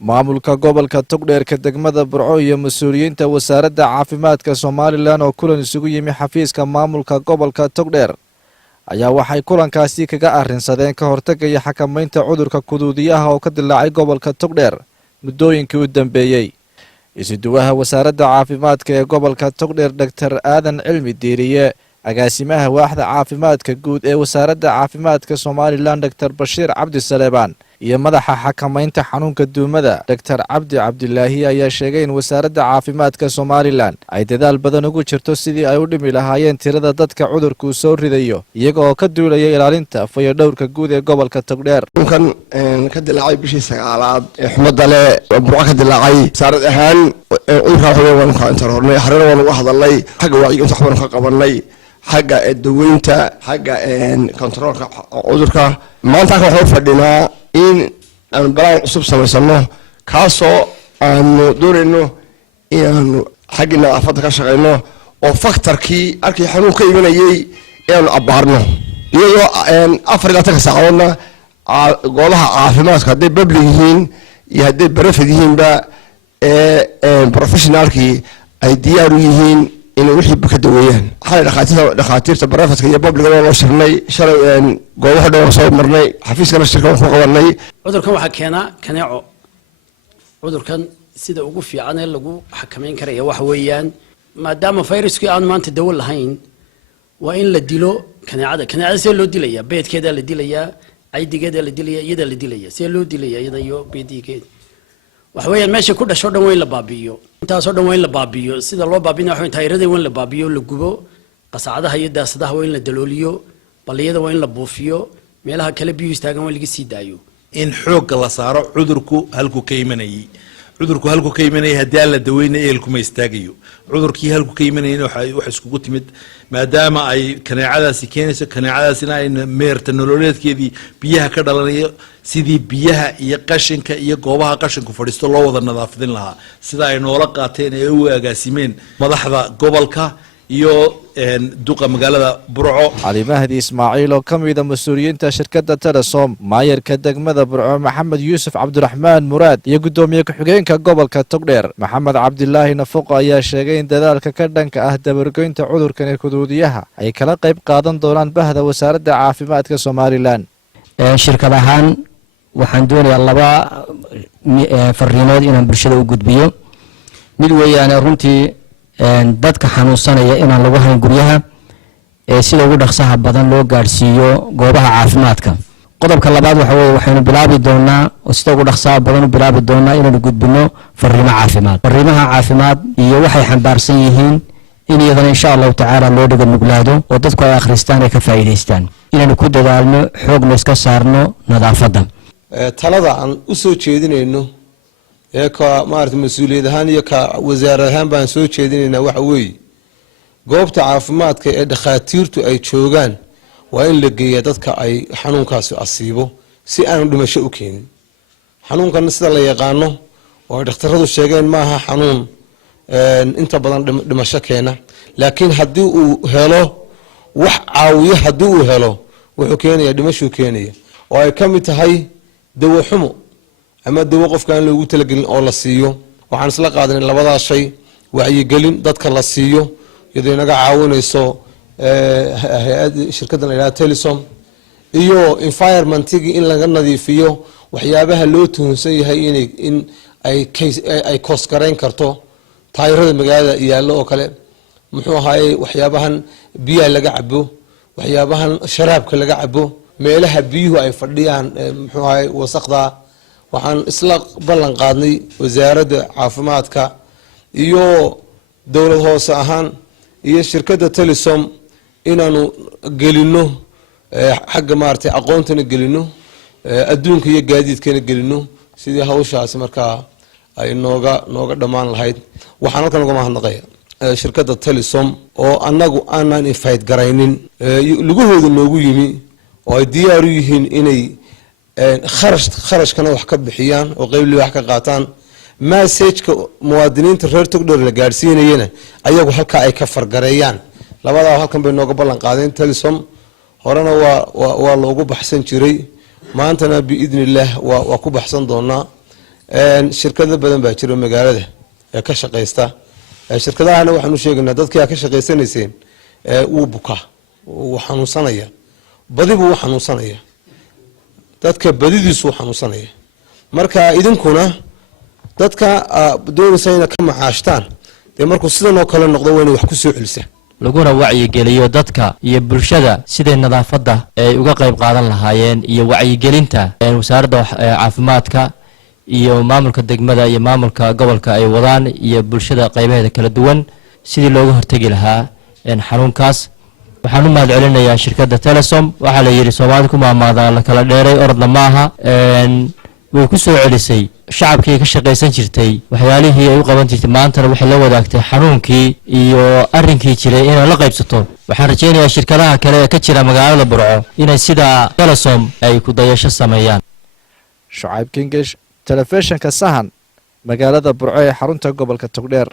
maamulka gobolka Togdheer ka degmada Burco iyo mas'uuliyiinta wasaaradda caafimaadka Soomaaliland oo kulan isugu yimi xafiiska maamulka gobolka Togdheer ayaa waxay kulankaasi kaga arrinsadeen ka hortagga iyo xakamaynta cudurka kuduudiyaha oo ka dilaacay gobolka Togdheer muddooyinkii u dambeeyay. isuduwaha wasaaradda caafimaadka ee gobolka Togdheer Dr. Aadan Cilmi Diiriye, agaasimaha waaxda caafimaadka guud ee wasaaradda caafimaadka Soomaaliland Dr. Bashiir Cabdi Saleebaan iyo madaxa xakamaynta xanuunka duumada Dr. Cabdi Cabdilaahi ayaa sheegay in wasaaradda caafimaadka Soomaaliland ay dadaal badan ugu jirto sidii ay u dhimi lahaayeen tirada dadka cudurku soo ridayo iyaga oo ka duulaya ilaalinta fayadhowrka guud ee gobolka Togdheer. kan ka dilaacay bishii 9aad ee xumada leh Burco ka dilaacay wasaarad ahaan waan ka intarornay xarana waan uga hadalnay xagga wacyigelinta waxbaan ka qabanay xagga daweynta xagga controlka cudurka maanta waxaan fadhinaa in aan balaan cusub samaysano kaasoo aanu doonayno inaanu xagga nadaafadda ka shaqeyno oo faktarkii arkay xanuun ka imanayay inaanu abbaarno iyadoo 24 saacadoodna goobaha caafimaadka hadday public yihiin iyo hadday barafid yihiinba professionalkii ay diyaar u yihiin inay wixii ka daweeyaan. waxay dhakhaatiirta barafadka iyo public loo shirnay shalay goobaha dhow soo marnay xafiiskana shirka ku qabanay. cudurkan waxa keena kaneeco. cudurkan sida ugu fiican ee lagu xakameyn karayo waxa weeyaan maadaama fayraskii aan maanta dawo lahayn waa in la dilo kaneecada si loo dilaya beedkeeda la dilaya aydigeeda la dilaya iyada la dilaya si loo dilaya iyada iyo beedigeeda waxa weeyaan meesha ku dhasho dhan weyn la baabiyo intaasoo dhan weyn la baabiyo sida loo baabina waxa taayirada weyn la baabiyo la gubo qasacadaha iyo daasadaha weyn la dalooliyo baliyada weyn la buufiyo meelaha kale biyo istaagan weyn laga sii daayo in xoog la saaro cudurku halku ka imanayay hadii la daweynayo eelku ma istaagayo cudurkii halku ka imanayna waxa iskugu timid maadaama ay kaneecadaasi keenayso kaneecadaasina ay meerta nololeedkeedii biyaha ka dhalanayo sidii biyaha iyo qashinka iyo goobaha qashinku fadhiisto loo wada nadaafadin lahaa sida ay noola qaateen ee u agaasimeen madaxda gobolka iyo duqa magaalada Burco. Ali Mahdi Ismaaciil oo kamida mas'uuliyiinta shirkadda Telesom maayarka degmada Burco Maxamed Yuusuf Cabdiraxmaan Muraad iyo gudoomiye ku-xigeenka gobolka Togdheer Maxamed Cabdilaahi Nafaqo ayaa sheegay in dadaalka ka dhanka ah dabargoynta cudurkan ee kuduudiyaha ay kala qayb qaadan doonaan bahda wasaaradda caafimaadka Soomaaliland. shirkad ahaan waxaan doonayaa laba fariimood inaan bulshada u gudbiyo mid weeyaan runtii dadka xanuunsanaya inaan lagu hayn guryaha sida ugu dhaqsaha badan loo gaarsiiyo goobaha caafimaadka. qodobka labaad waxa weeye waxaynu bilaabi doonaa oo sida ugu dhaqsaha badan u bilaabi doonaa inaynu gudbino fariimaha caafimaad iyo waxay xambaarsan yihiin in iyadana insha Allah tacaala loo dhigo muglaado oo dadku ay akhristaan ay ka faa'iideystaan inaynu ku dadaalno xoogna iska saarno nadaafadda. talada aan u soo jeedinayno ka maarta mas'uuliyad ahaan iyo ka wasaarad ahaan baan soo jeedinaynaa waxa weeye goobta caafimaadka ee dhakhaatiirtu ay joogaan waa in la geeyo dadka ay xanuunkaasi asiibo si aan dhimasho u keenin. xanuunkan sida la yaqaano oo dhakhtaradu sheegeen maaha xanuun inta badan dhimasho keena laakiin haddii uu helo wax caawiyo haddii uu helo wuxuu keenayaa dhimasho keenaya oo ay ka mid tahay dawo xumo ama dawo qofka aan loogu talagelin oo la siiyo. waxaan isla qaadanay labadaas shay wacyigelin dadka la siiyo iyadoo inaga caawinayso shirkaddan la yiraahdo Telesom iyo environmentigii in laga nadiifiyo waxyaabaha loo tuhunsan yahay in ay koskareyn karto taayirada magaalada yaalo oo kale muxuu ahaayay waxyaabahan biyaha laga cabo waxyaabahan sharaabka laga cabo meelaha biyuhu ay fadhiyaan muxuu ahaayay wasaqda. waxaan isla ballan qaadnay wasaaradda caafimaadka iyo dawlad hoose ahaan iyo shirkadda Telesom inaanu gelino xagga maartay aqoontana gelino adduunka iyo gaadiidkana gelino sidii hawshaasi markaa ay nooga dhamaan lahayd. waxaan halkan uga mahadnaqayaa shirkadda Telesom oo annagu aanan invite garaynin lugahooda noogu yimi oo ay diyaar u yihiin inay kharashkana wax ka bixiyaan oo qayb wax ka qaataan message-ka muwaadiniinta reer Togdheer la gaarsiinayna ayagu halka ay ka fargareeyaan. labada halkan bay nooga ballan qaadeen Telesom horena waa loogu baxsan jiray maantana biidnillaah waa ku baxsan doonaa shirkado badan baa jiro magaalada ee ka shaqeysta shirkadahana waxaan u sheegaynaa dadkii ka shaqeysanayseen wuu bukaa wuu xanuunsanaya badibuu xanuunsanaya dadka badidiisu xanuunsanaya marka idinkuna dadka doonaysa inay ka macaashtaan dee markuu sidan oo kale noqdo waa inay wax ku soo celisaan laguna wacyigeliyo dadka iyo bulshada siday nadaafadda ay uga qayb qaadan lahaayeen iyo wacyigelinta wasaaradda caafimaadka iyo maamulka degmada iyo maamulka gobolka ay wadaan iyo bulshada qaybaheeda kala duwan sidii looga hortagi lahaa xanuunkaas waxaan u mahad celinayaa shirkadda Telesom waxaa la yiri Soomaalidu ku maamaada la kala dheeray orodna maaha way ku soo celisay shacabkii ka shaqeysan jirtay waxyaalihii ay u qaban jirtay maantana waxay la wadaagtay xanuunkii iyo arrinkii jiray inay la qaybsato waxaan rajaynayaa shirkadaha kale ee ka jira magaalada Burco inay sida Telesom ay ku dayasho sameeyaan Shucayb Kingish telefishinka Sahan magaalada Burco ee xarunta gobolka Togdheer